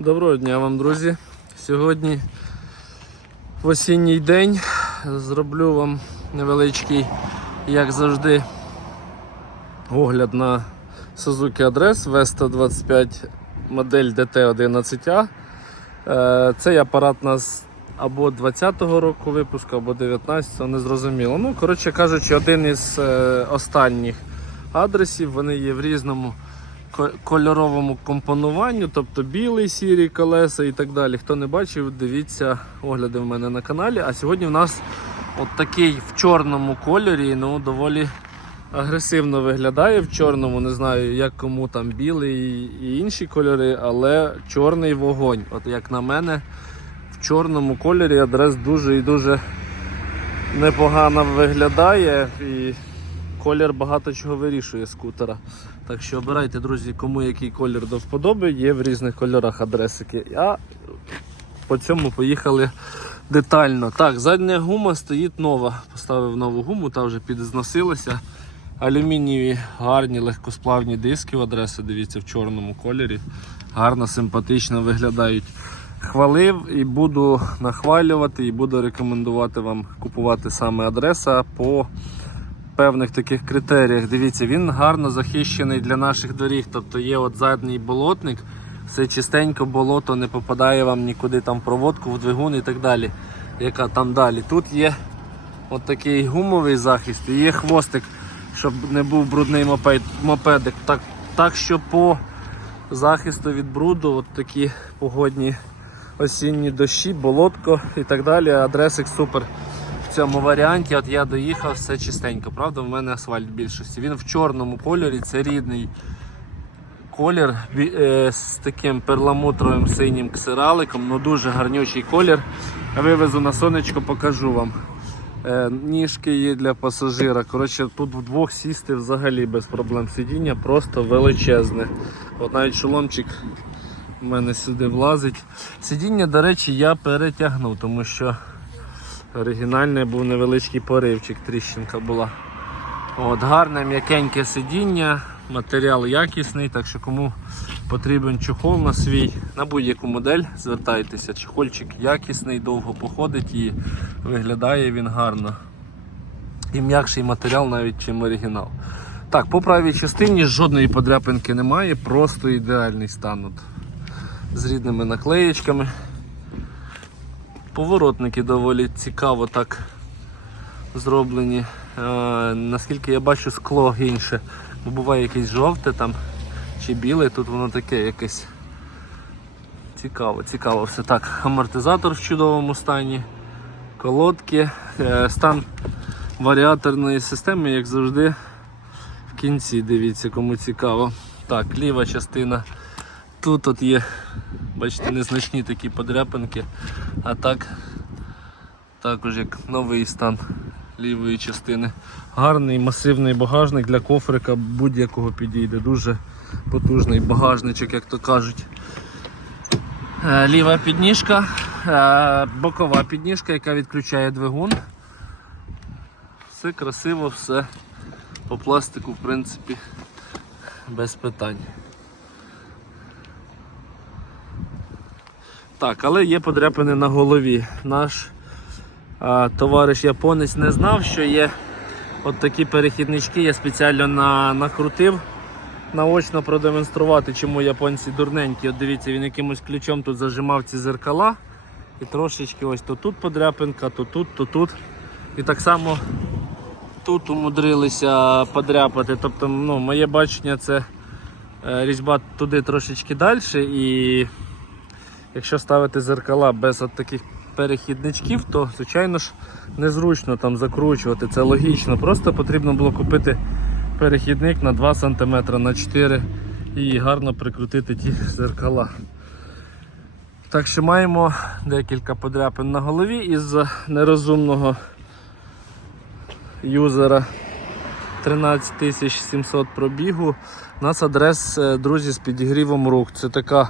Доброго дня вам, друзі. Сьогодні в осінній день зроблю вам невеличкий, як завжди, огляд на Suzuki Address V125 модель DT11A. Е, Цей апарат у нас або 20-го року випуску, або 19-го, не зрозуміло. Ну, коротше кажучи, один із е, останніх адресів, вони є в різному кольоровому компонуванню, тобто білий, сірі колеса і так далі. Хто не бачив, дивіться огляди в мене на каналі. А сьогодні в нас от такий в чорному кольорі, ну доволі агресивно виглядає в чорному. Не знаю, як кому там білий і інші кольори, але чорний вогонь. От як на мене, в чорному кольорі адрес дуже і дуже непогано виглядає. І колір багато чого вирішує скутера. Так що обирайте, друзі, кому який колір до вподоби, є в різних кольорах адресики. А по цьому поїхали детально. Так, задня гума стоїть нова. Поставив нову гуму, та вже підзносилася. Алюмінієві гарні легкосплавні диски в адреси, дивіться, в чорному кольорі. Гарно, симпатично виглядають. Хвалив і буду нахвалювати, і буду рекомендувати вам купувати саме адреса по певних таких критеріях. Дивіться, він гарно захищений для наших доріг. Тобто є от задній болотник, все чистенько, болото не попадає вам нікуди там проводку, в двигун і так далі. Яка там далі. Тут є от такий гумовий захист і є хвостик, щоб не був брудний мопед, мопедик. Так, так що по захисту від бруду, от такі погодні осінні дощі, болотко і так далі. Адресик супер цьому варіанті. От я доїхав, все чистенько. Правда, в мене асфальт в більшості. Він в чорному кольорі, це рідний колір е, з таким перламутровим синім ксераликом. Ну дуже гарнючий колір. Вивезу на сонечко, покажу вам. Е, Ніжки є для пасажира. Коротше, тут вдвох сісти взагалі без проблем. Сидіння просто величезне. От навіть шоломчик у мене сюди влазить. Сидіння, до речі, я перетягнув, тому що оригінальне був невеличкий поривчик, тріщинка була. От, гарне м'якеньке сидіння, матеріал якісний, так що кому потрібен чохол на свій, на будь-яку модель, звертайтеся. Чохольчик якісний, довго походить і виглядає він гарно. І м'якший матеріал навіть чим оригінал. Так, по правій частині жодної подряпинки немає, просто ідеальний стан. От, з рідними наклеєчками. Поворотники доволі цікаво так зроблені. Е, наскільки я бачу, скло інше. Бо буває якесь жовте там чи біле, тут воно таке якесь. Цікаво, цікаво все так. Амортизатор в чудовому стані, колодки, Е, стан варіаторної системи, як завжди, в кінці дивіться, кому цікаво. Так, ліва частина. Тут от є, бачите, незначні такі подряпинки, а так також як новий стан лівої частини. Гарний масивний багажник для кофрика будь-якого підійде. Дуже потужний багажничок, як то кажуть. Е, Ліва підніжка, е, бокова підніжка, яка відключає двигун. Все красиво, все по пластику, в принципі, без питань. Так, але є подряпини на голові. Наш а, товариш японець не знав, що є от такі перехіднички. Я спеціально на, накрутив наочно продемонструвати, чому японці дурненькі. От дивіться, він якимось ключом тут зажимав ці зеркала. І трошечки ось то тут подряпинка, то тут, то тут. І так само тут умудрилися подряпати. Тобто, ну, моє бачення це е, різьба туди трошечки далі. І якщо ставити зеркала без от таких перехідничків, то звичайно ж незручно там закручувати. Це логічно. Просто потрібно було купити перехідник на 2 см на 4 і гарно прикрутити ті зеркала. Так що маємо декілька подряпин на голові із нерозумного юзера 13700 пробігу. У нас адрес, е, друзі, з підігрівом рук. Це така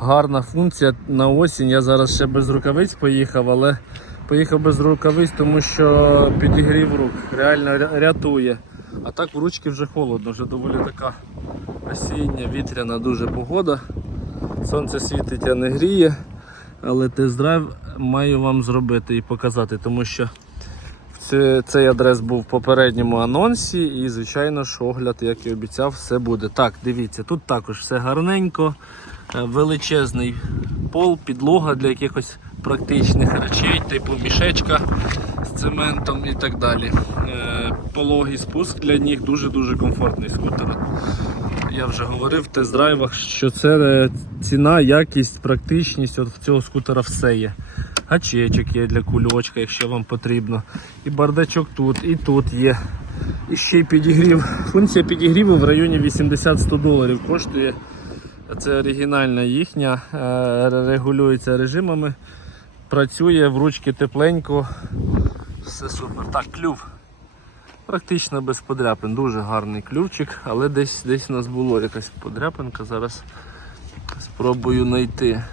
гарна функція на осінь. Я зараз ще без рукавиць поїхав, але поїхав без рукавиць, тому що підігрів рук реально рятує. А так в ручки вже холодно, вже доволі така осіння, вітряна дуже погода. Сонце світить, а не гріє, але тест-драйв маю вам зробити і показати, тому що цей адрес був в попередньому анонсі і, звичайно ж, огляд, як і обіцяв, все буде. Так, дивіться, тут також все гарненько, величезний пол, підлога для якихось практичних речей, типу мішечка з цементом і так далі. Е, Пологий спуск для них дуже-дуже комфортний скутер. Я вже говорив в тест-драйвах, що це е, ціна, якість, практичність. От в цього скутера все є. Гачечок є для кульочка, якщо вам потрібно. І бардачок тут, і тут є. І ще й підігрів. Функція підігріву в районі 80-100 доларів коштує. Це оригінальна їхня, е, регулюється режимами. Працює в ручки тепленько. Все супер. Так, клюв. Практично без подряпин. Дуже гарний ключик, але десь десь у нас було якась подряпинка. Зараз спробую знайти.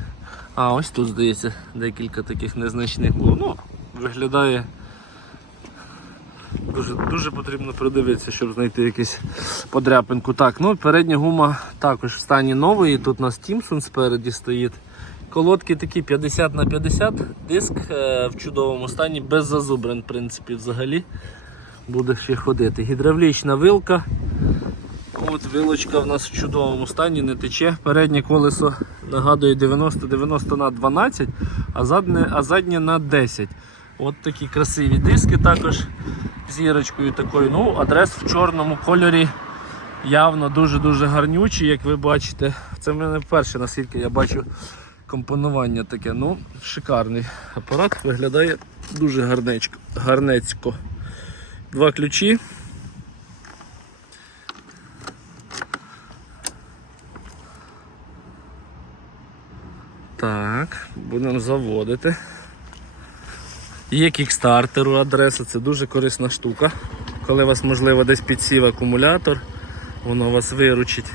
А, ось тут, здається, декілька таких незначних було. Ну, виглядає. Дуже, дуже потрібно придивитися, щоб знайти якусь подряпинку. Так, ну передня гума також в стані нової. Тут у нас Тімсон спереді стоїть. Колодки такі 50 на 50 диск е, в чудовому стані, без зазубрин, в принципі, взагалі буде ще ходити. Гідравлічна вилка. От вилочка в нас в чудовому стані, не тече. Переднє колесо нагадує 90-90 на 12, а заднє, а заднє на 10. От такі красиві диски також зірочкою такою. Ну, адрес в чорному кольорі явно дуже-дуже гарнючий, як ви бачите. Це в мене вперше, наскільки я бачу компонування таке. Ну, шикарний апарат, виглядає дуже гарнечко, гарнецько. Два ключі. Так, будемо заводити. Є кікстартеру адреса, це дуже корисна штука. Коли у вас, можливо, десь підсів акумулятор, воно вас виручить.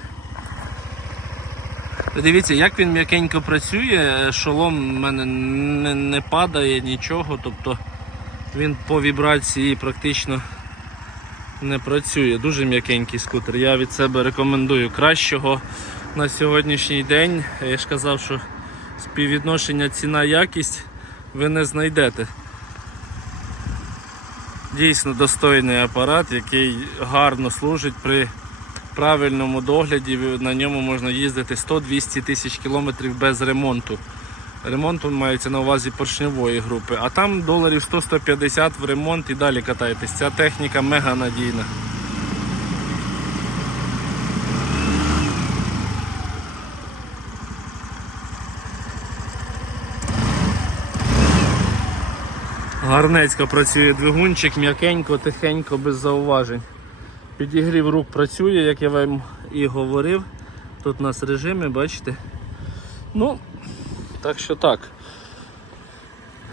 Дивіться, як він м'якенько працює, шолом в мене не, не падає нічого, тобто він по вібрації практично не працює. Дуже м'якенький скутер. Я від себе рекомендую кращого на сьогоднішній день. Я ж казав, що співвідношення ціна-якість ви не знайдете. Дійсно достойний апарат, який гарно служить при правильному догляді. На ньому можна їздити 100-200 тисяч кілометрів без ремонту. Ремонт мається на увазі поршньової групи, а там доларів 100-150 в ремонт і далі катаєтесь. Ця техніка мега надійна. Гарнецько працює двигунчик, м'якенько, тихенько, без зауважень. Підігрів рук працює, як я вам і говорив. Тут у нас режими, бачите. Ну, так що так.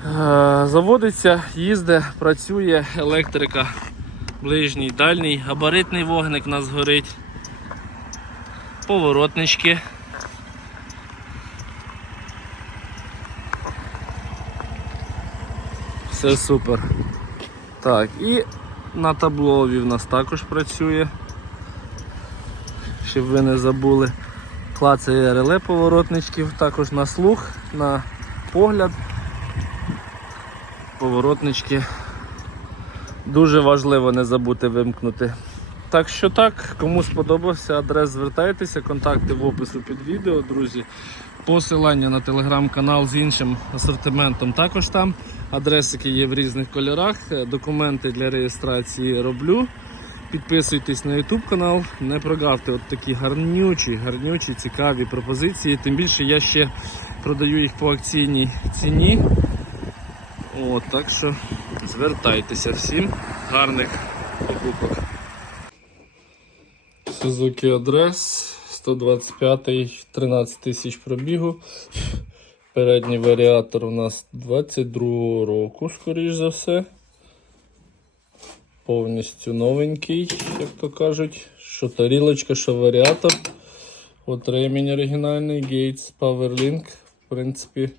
Е, Заводиться, їздить, працює електрика, ближній, дальній, габаритний вогник у нас горить, поворотнички. Все супер. Так, і на таблові в нас також працює. Щоб ви не забули. Клацає реле поворотничків, також на слух, на погляд. Поворотнички. Дуже важливо не забути вимкнути. Так що так, кому сподобався адрес, звертайтеся, контакти в опису під відео, друзі. Посилання на телеграм-канал з іншим асортиментом також там. Адресики є в різних кольорах. Документи для реєстрації роблю. Підписуйтесь на YouTube канал, не прогавте от такі гарнючі, гарнючі, цікаві пропозиції. Тим більше я ще продаю їх по акційній ціні. От, так що звертайтеся всім гарних покупок. Suzuki Адрес 125 13 тисяч пробігу. Передній варіатор у нас 22 року, скоріш за все. Повністю новенький, як то кажуть. Що тарілочка, що варіатор. От ремінь оригінальний, Gates PowerLink. В принципі,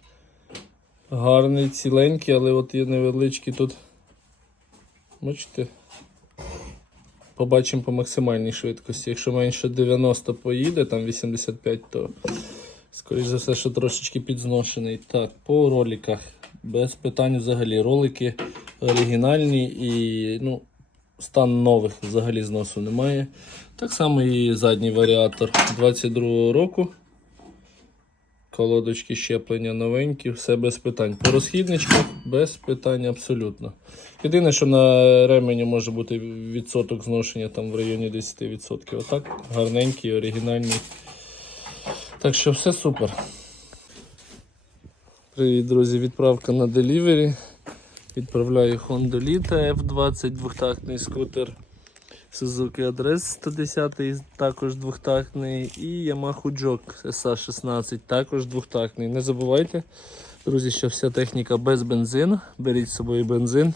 гарний, ціленький, але от є невеличкі тут. Бачите? Побачимо по максимальній швидкості. Якщо менше 90 поїде, там 85, то скоріш за все, що трошечки підзношений. Так, по роликах. Без питань взагалі. Ролики оригінальні і ну, стан нових взагалі зносу немає. Так само і задній варіатор 22 року. Колодочки щеплення новенькі, все без питань. По розхідничках без питань абсолютно. Єдине, що на ремені може бути відсоток зношення там в районі 10%. Отак, гарненький, оригінальний. Так що все супер. Привіт, друзі! Відправка на делівері. Відправляю Honda Lita F20 двохтактний скутер. Suzuki Адрес 110 також двохтактний. І Yamaha Jog SA16 також двохтактний. Не забувайте, друзі, що вся техніка без бензину. Беріть з собою бензин.